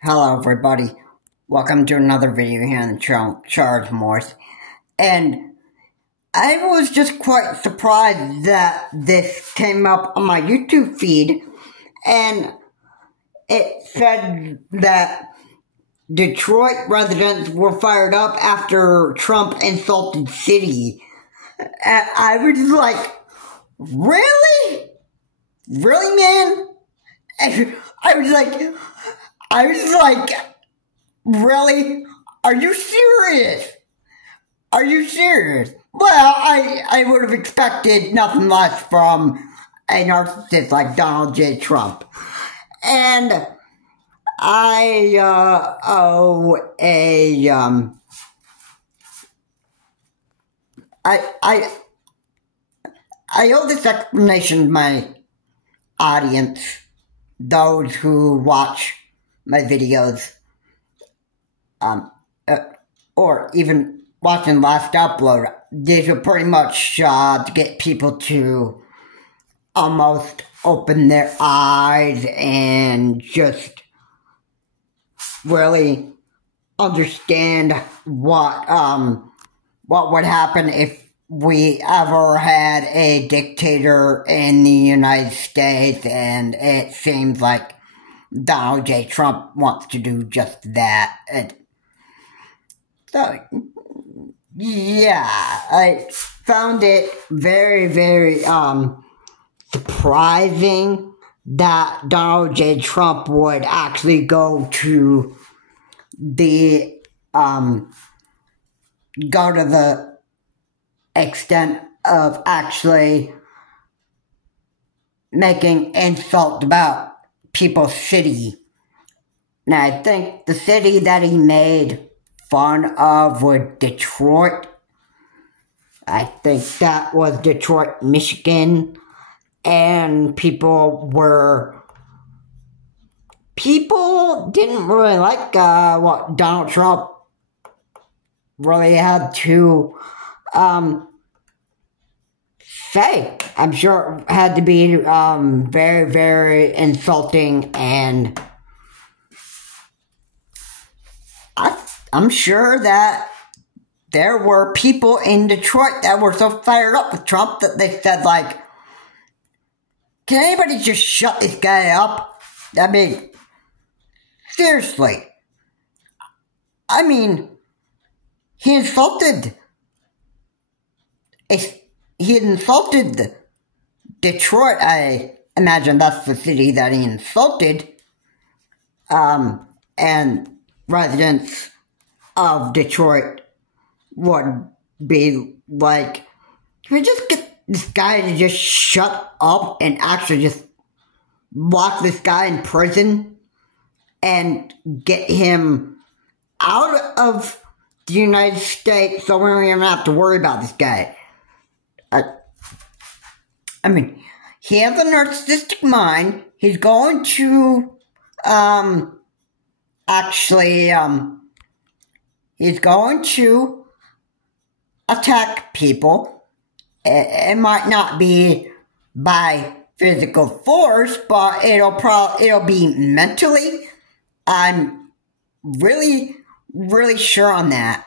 Hello everybody, welcome to another video here on the channel, Charles Morse. And I was just quite surprised that this came up on my YouTube feed, and it said that Detroit residents were fired up after Trump insulted city. And I was like, really? Really, man? I was like, really? Are you serious? Are you serious? Well, I would have expected nothing less from a narcissist like Donald J. Trump. And I owe a I owe this explanation to my audience, those who watch my videos, or even watching last upload. These are pretty much to get people to almost open their eyes and just really understand what would happen if we ever had a dictator in the United States, and it seems like Donald J. Trump wants to do just that. So, yeah, I found it very, very, surprising that Donald J. Trump would actually go to the extent of actually making insults about people's city. Now, I think the city that he made fun of was Detroit. I think that was Detroit, Michigan. And people didn't really like what Donald Trump really had to say. I'm sure it had to be very, very insulting, and I'm sure that there were people in Detroit that were so fired up with Trump that they said, like, can anybody just shut this guy up? I mean, seriously. I mean, he insulted Detroit. I imagine that's the city that he insulted. And residents of Detroit would be like, can we just get this guy to just shut up and actually just lock this guy in prison and get him out of the United States so we don't even have to worry about this guy? I mean, he has a narcissistic mind. He's going to, he's going to attack people. It might not be by physical force, but it'll be mentally. I'm really, really sure on that.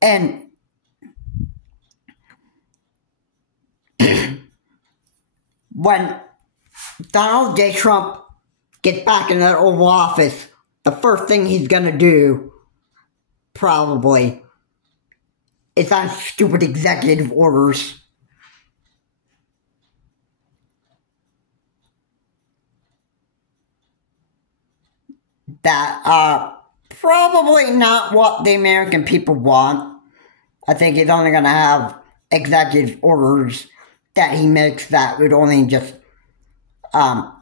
And when Donald J. Trump gets back in that Oval Office, the first thing he's gonna do, probably, is on stupid executive orders. That are probably not what the American people want. I think he's only gonna have executive orders that he makes that would only just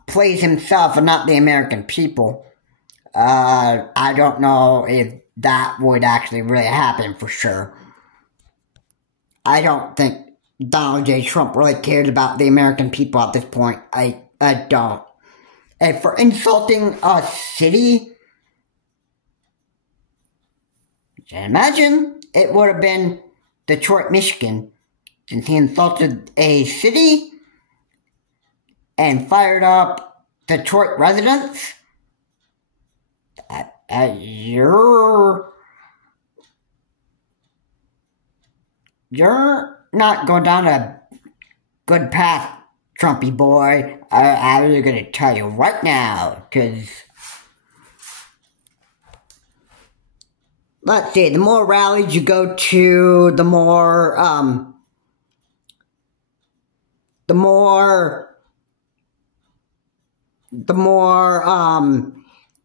please himself and not the American people. I don't know if that would actually really happen for sure. I don't think Donald J. Trump really cared about the American people at this point. I don't. And for insulting a city, imagine it would have been Detroit, Michigan, since he insulted a city and fired up Detroit residents. you're not going down a good path, Trumpy boy. I'm going to tell you right now, because let's see, the more rallies you go to, the more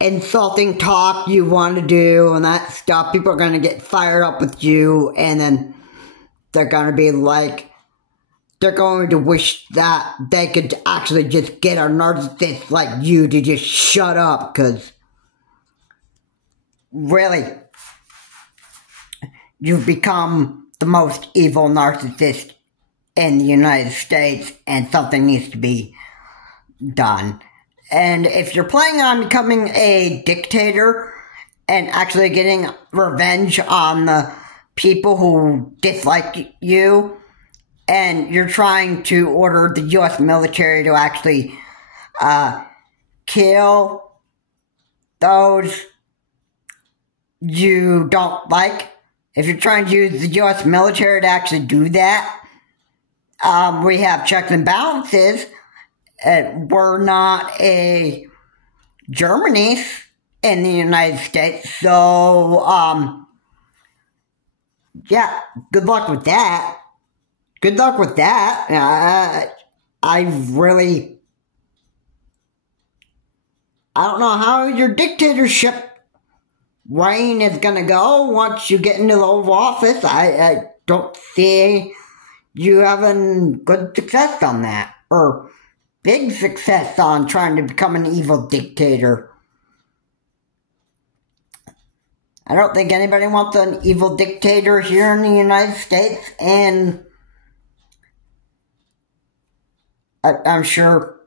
insulting talk you want to do and that stuff. People are going to get fired up with you, and then they're going to be like, they're going to wish that they could actually just get a narcissist like you to just shut up, because really, you've become the most evil narcissist in the United States, and something needs to be done. And if you're planning on becoming a dictator and actually getting revenge on the people who dislike you, and you're trying to order the U.S. military to actually kill those you don't like, if you're trying to use the U.S. military to actually do that, we have checks and balances. We're not a Germany in the United States, so, yeah, good luck with that. Good luck with that. I don't know how your dictatorship reign is gonna go once you get into the Oval Office. I don't see you having good success on that, or big success on trying to become an evil dictator. I don't think anybody wants an evil dictator here in the United States, and I'm sure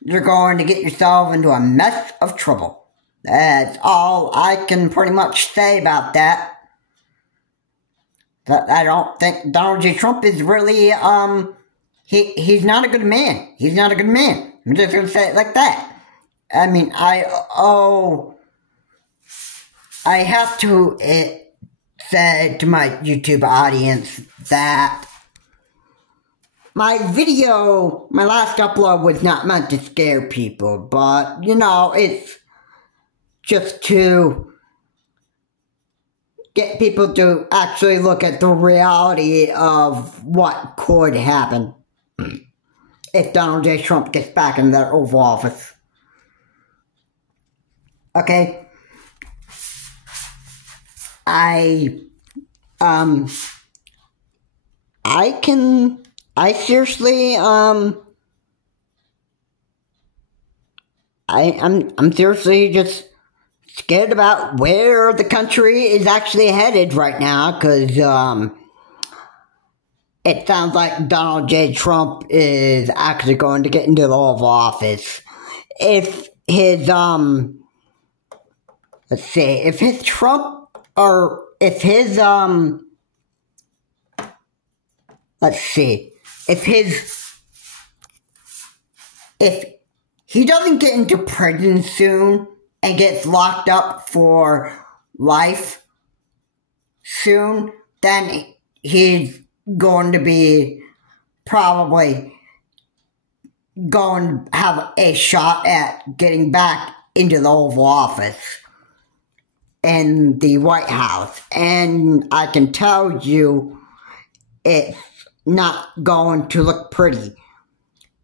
you're going to get yourself into a mess of trouble. That's all I can pretty much say about that. But I don't think Donald J. Trump is really, he's not a good man. He's not a good man. I'm just going to say it like that. I mean, I have to say to my YouTube audience that my last upload was not meant to scare people, but, you know, it's just to get people to actually look at the reality of what could happen if Donald J. Trump gets back in that Oval Office. Okay? I seriously, I'm seriously just scared about where the country is actually headed right now, because, it sounds like Donald J. Trump is actually going to get into the Oval Office. If his, let's see, if his, if he doesn't get into prison soon and gets locked up for life soon, then he's going to be probably going to have a shot at getting back into the Oval Office in the White House. And I can tell you, it's not going to look pretty.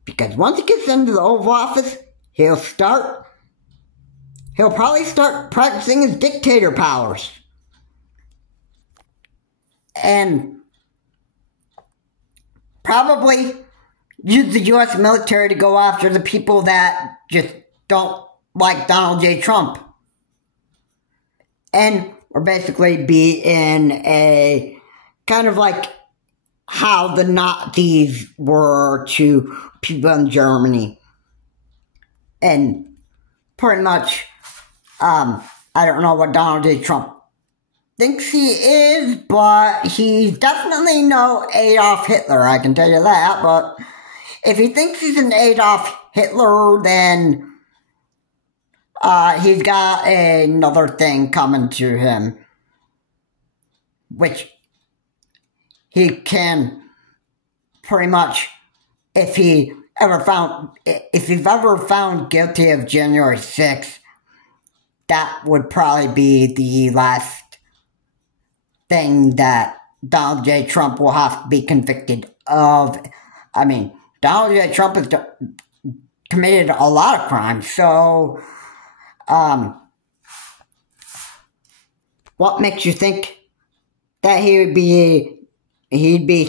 Because once he gets into the Oval Office, he'll probably start practicing his dictator powers. And probably use the U.S. military to go after the people that just don't like Donald J. Trump. And or basically be in a kind of like how the Nazis were to people in Germany. And pretty much, I don't know what Donald J. Trump thinks he is, but he's definitely no Adolf Hitler, I can tell you that. But if he thinks he's an Adolf Hitler, then he's got another thing coming to him, which he can pretty much, if he's ever found guilty of January 6th, that would probably be the last thing that Donald J. Trump will have to be convicted of. I mean, Donald J. Trump has committed a lot of crimes, so what makes you think that he'd be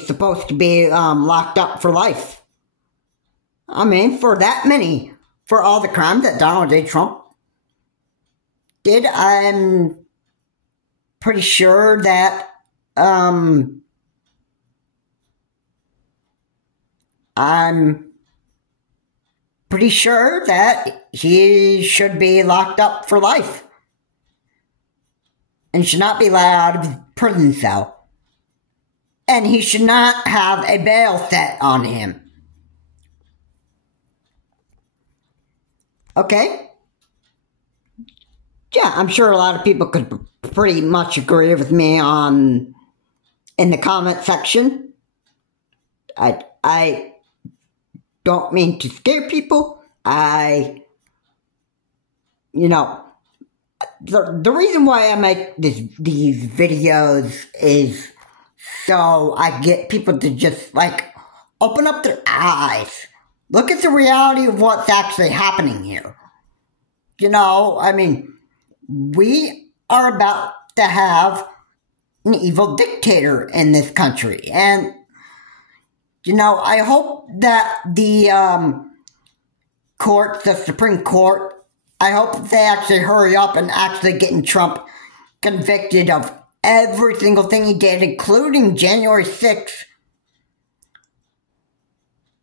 supposed to be locked up for life? I mean, for all the crimes that Donald J. Trump did, I'm pretty sure that he should be locked up for life and should not be let out of his prison cell. And he should not have a bail set on him. Okay? Yeah, I'm sure a lot of people could pretty much agree with me in the comment section. I don't mean to scare people. The reason why I make these videos is so I get people to just, open up their eyes. Look at the reality of what's actually happening here. I mean, we are about to have an evil dictator in this country. And, I hope that the Supreme Court, I hope they actually hurry up and actually getting Trump convicted of every single thing he did, including January 6th,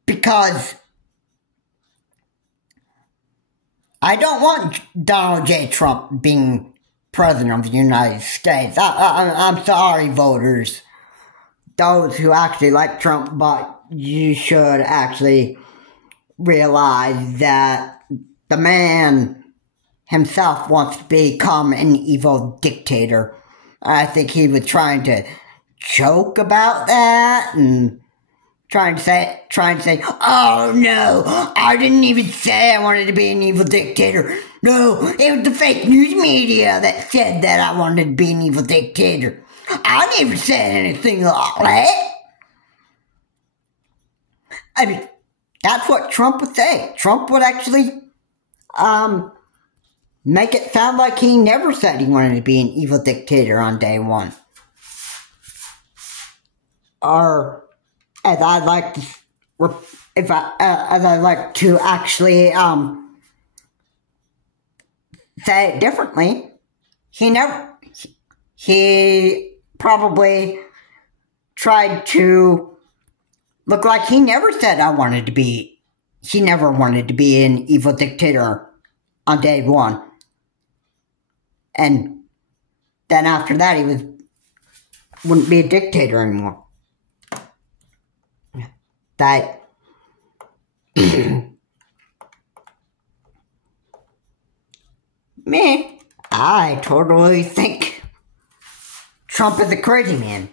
because I don't want Donald J. Trump being president of the United States. I'm sorry, voters, those who actually like Trump, but you should actually realize that the man himself wants to become an evil dictator. I think he was trying to joke about that and trying to say, oh no, I didn't even say I wanted to be an evil dictator. No, it was the fake news media that said that I wanted to be an evil dictator. I never said anything like that. I mean, that's what Trump would say. Trump would actually make it sound like he never said he wanted to be an evil dictator on day one. Or, as I like to actually say it differently, he probably tried to look like he never said he never wanted to be an evil dictator on day one. And then after that, he wouldn't be a dictator anymore. That me, I totally think Trump is a crazy man.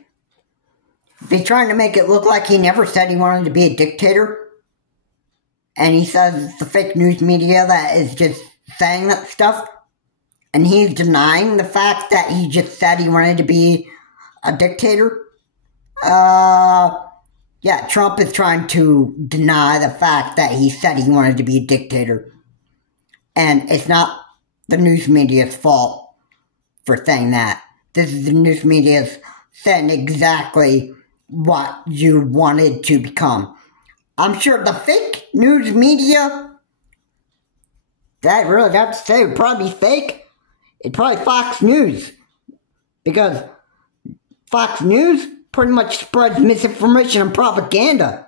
If he's trying to make it look like he never said he wanted to be a dictator, and he says it's the fake news media that is just saying that stuff, and he's denying the fact that he just said he wanted to be a dictator, yeah, Trump is trying to deny the fact that he said he wanted to be a dictator. And it's not the news media's fault for saying that. This is the news media's saying exactly what you wanted to become. I'm sure the fake news media, that really have to say would probably be fake. It's probably Fox News. Because Fox News pretty much spreads misinformation and propaganda.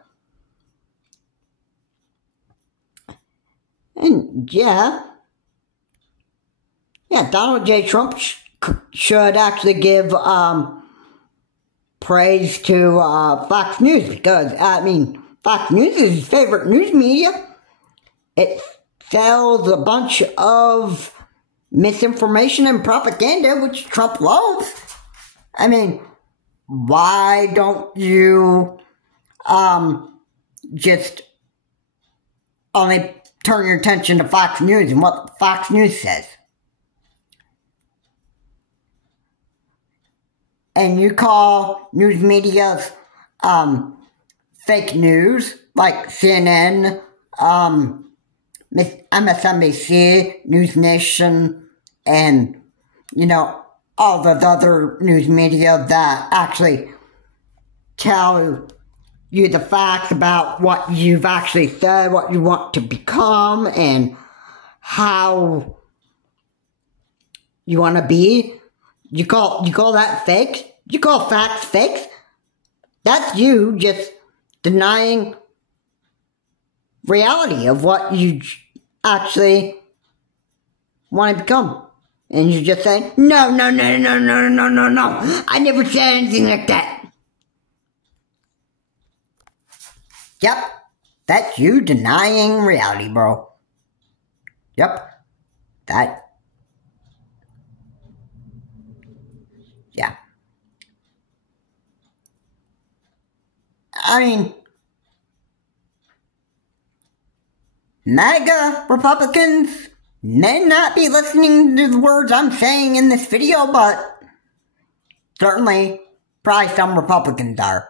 And yeah, Donald J. Trump should actually give praise to Fox News, because, I mean, Fox News is his favorite news media. It sells a bunch of misinformation and propaganda, which Trump loves. I mean, why don't you just only turn your attention to Fox News and what Fox News says? And you call news media's fake news, like CNN, MSNBC, News Nation, and, you know, all the other news media that actually tell you the facts about what you've actually said, what you want to become, and how you want to be. You call that fake? You call facts fakes? That's you just denying reality of what you actually want to become. And you're just saying, no, I never said anything like that. Yep, that's you denying reality, bro. Yep, yeah. I mean, MAGA Republicans may not be listening to the words I'm saying in this video, but certainly, probably some Republicans are.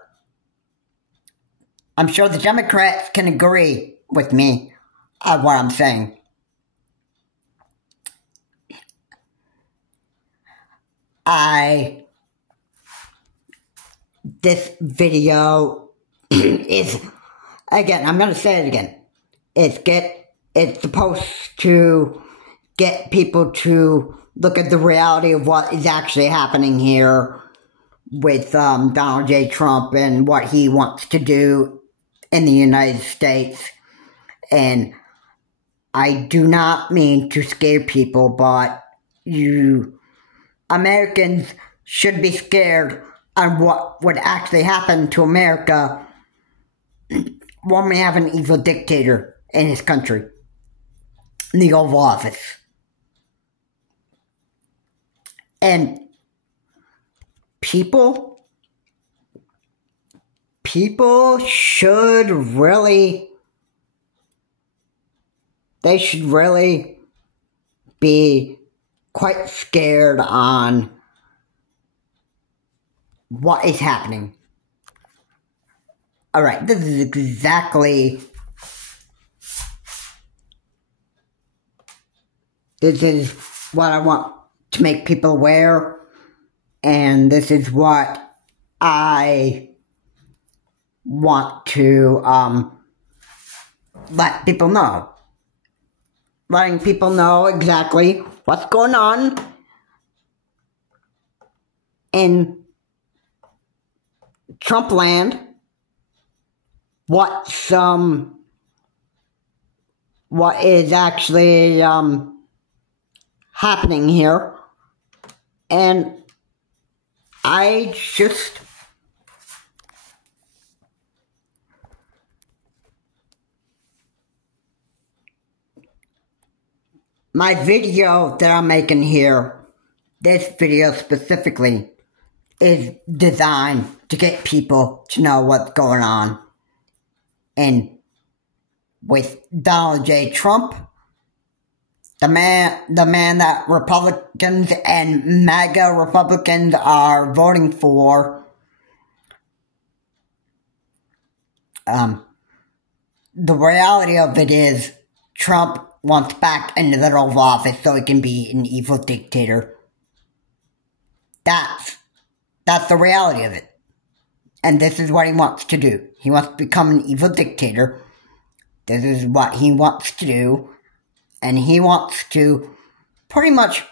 I'm sure the Democrats can agree with me on what I'm saying. This video is, again, I'm going to say it again. It's supposed to get people to look at the reality of what is actually happening here with Donald J. Trump and what he wants to do in the United States. And I do not mean to scare people, but you Americans should be scared on what would actually happen to America when we have an evil dictator in his country, in the Oval Office. And people should really, they should really be quite scared on what is happening. Alright, this is exactly, this is what I want to make people aware, and this is what I want to let people know. Letting people know exactly what's going on in Trump land, what is actually happening here, and I just my video that I'm making here, this video specifically, is designed to get people to know what's going on. And with Donald J. Trump, the man that Republicans and MAGA Republicans are voting for, the reality of it is Trump wants back into the Oval Office so he can be an evil dictator. That's the reality of it. And this is what he wants to do. He wants to become an evil dictator. This is what he wants to do. And he wants to pretty much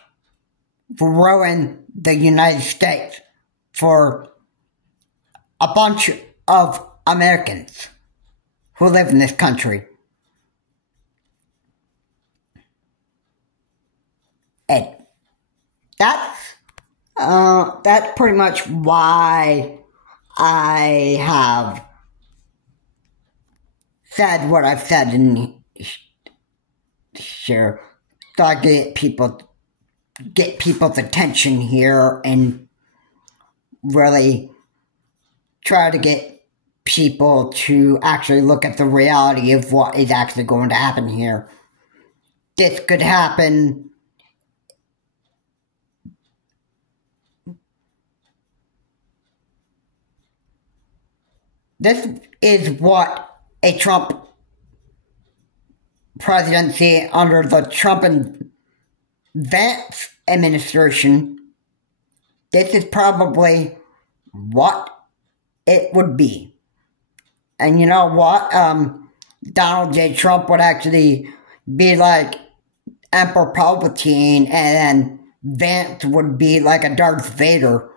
ruin the United States for a bunch of Americans who live in this country. And that's pretty much why I have said what I've said in here, so I get people get people's attention here and really try to get people to actually look at the reality of what is actually going to happen here. This could happen This is what a Trump presidency under the Trump and Vance administration, this is probably what it would be. And you know what? Donald J. Trump would actually be like Emperor Palpatine, and then Vance would be like a Darth Vader.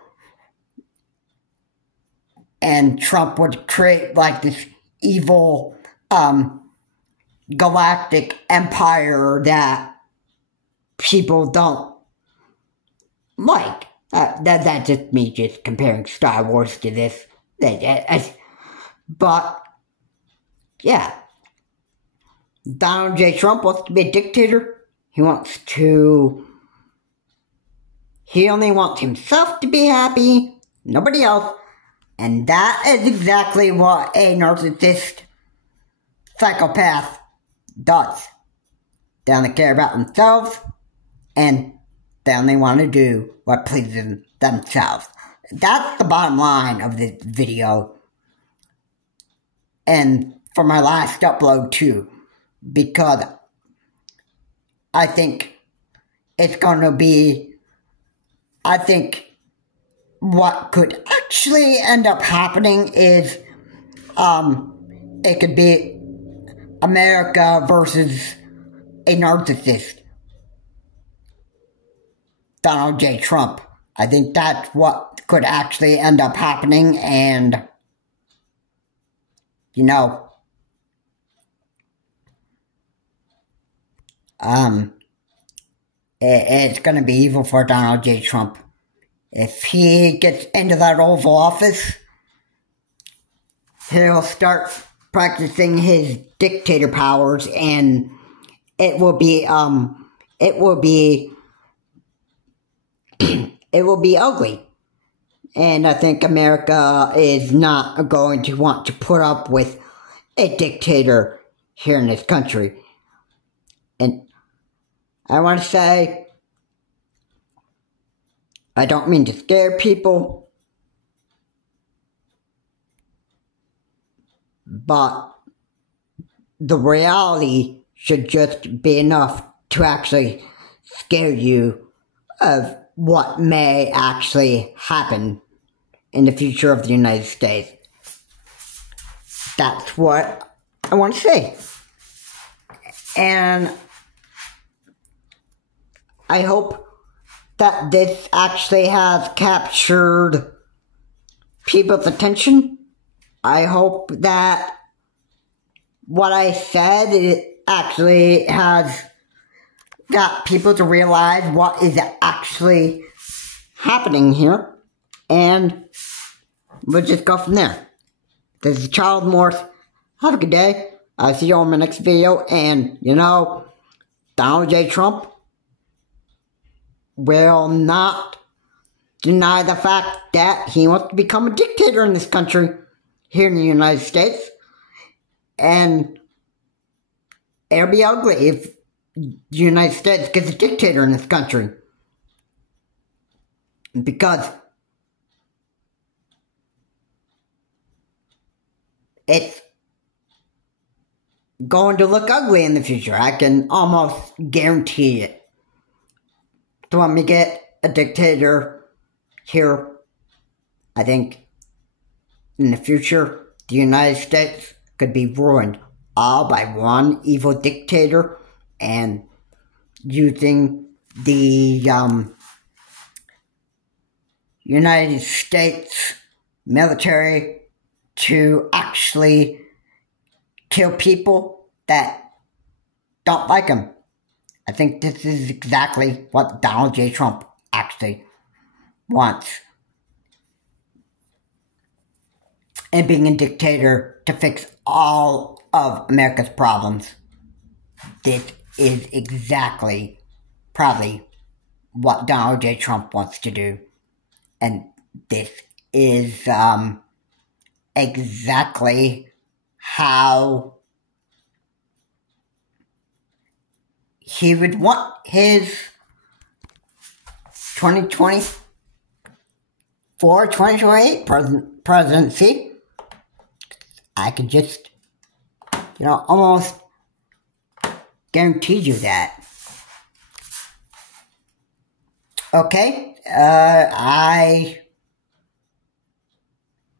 And Trump would create like this evil galactic empire that people don't like. That's just me just comparing Star Wars to this. But, yeah. Donald J. Trump wants to be a dictator. He only wants himself to be happy, nobody else. And that is exactly what a narcissist psychopath does. They only care about themselves, and they only want to do what pleases themselves. That's the bottom line of this video. And for my last upload too, because I think it's going to be, what could actually end up happening is, it could be America versus a narcissist. Donald J. Trump. I think that's what could actually end up happening, and, you know, it's gonna be evil for Donald J. Trump. If he gets into that Oval Office, he'll start practicing his dictator powers, and it will be ugly. And I think America is not going to want to put up with a dictator here in this country. And I want to say, I don't mean to scare people, but the reality should just be enough to actually scare you of what may actually happen in the future of the United States. That's what I want to say. And I hope that this actually has captured people's attention. I hope that what I said, it actually has got people to realize what is actually happening here. And we'll just go from there. This is Charles Morse. Have a good day. I'll see you on my next video. And, you know, Donald J. Trump will not deny the fact that he wants to become a dictator in this country, here in the United States. And it'll be ugly if the United States gets a dictator in this country. Because it's going to look ugly in the future. I can almost guarantee it. So when we get a dictator here, I think in the future, the United States could be ruined all by one evil dictator and using the United States military to actually kill people that don't like him. I think this is exactly what Donald J. Trump actually wants. And being a dictator to fix all of America's problems. This is exactly, probably, what Donald J. Trump wants to do. And this is exactly how he would want his 2024, 2028 presidency. I could just, almost guarantee you that. Okay, I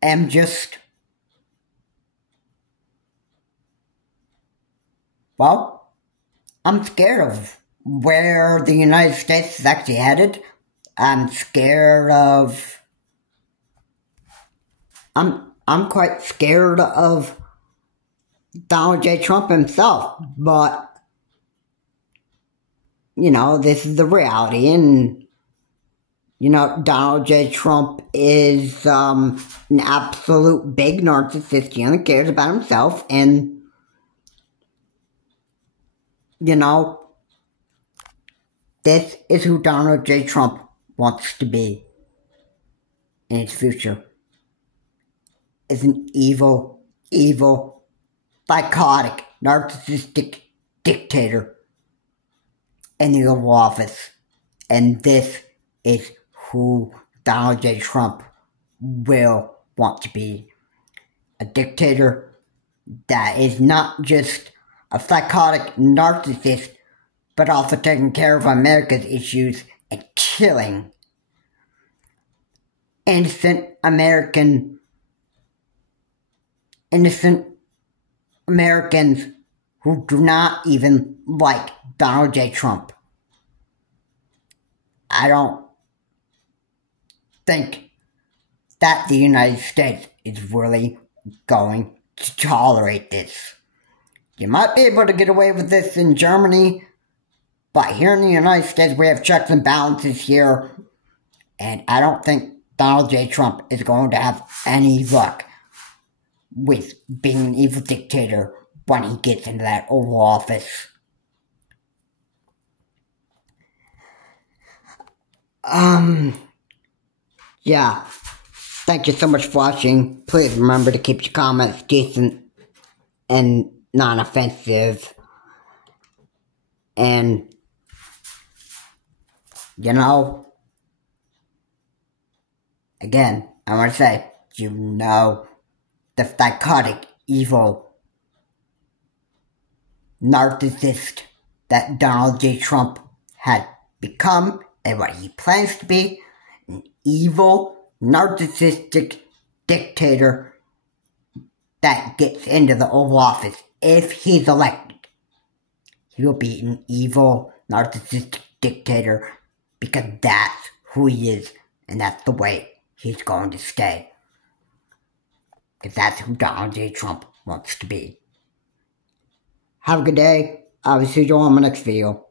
am just, I'm scared of where the United States is actually headed. I'm scared of, I'm quite scared of Donald J. Trump himself, but, this is the reality, and, Donald J. Trump is an absolute big narcissist. He only cares about himself, and, this is who Donald J. Trump wants to be in his future. Is an evil, psychotic, narcissistic dictator in the Oval Office. And this is who Donald J. Trump will want to be. A dictator that is not just a psychotic narcissist, but also taking care of America's issues and killing innocent Americans who do not even like Donald J. Trump. I don't think that the United States is really going to tolerate this. You might be able to get away with this in Germany, but here in the United States we have checks and balances here, and I don't think Donald J. Trump is going to have any luck with being an evil dictator when he gets into that Oval Office. Yeah. Thank you so much for watching. Please remember to keep your comments decent and non-offensive. And, again, I want to say, the psychotic, evil narcissist that Donald J. Trump had become and what he plans to be, an evil, narcissistic dictator that gets into the Oval Office. If he's elected, he will be an evil, narcissistic dictator because that's who he is and that's the way he's going to stay. Because that's who Donald J. Trump wants to be. Have a good day. I will see you on my next video.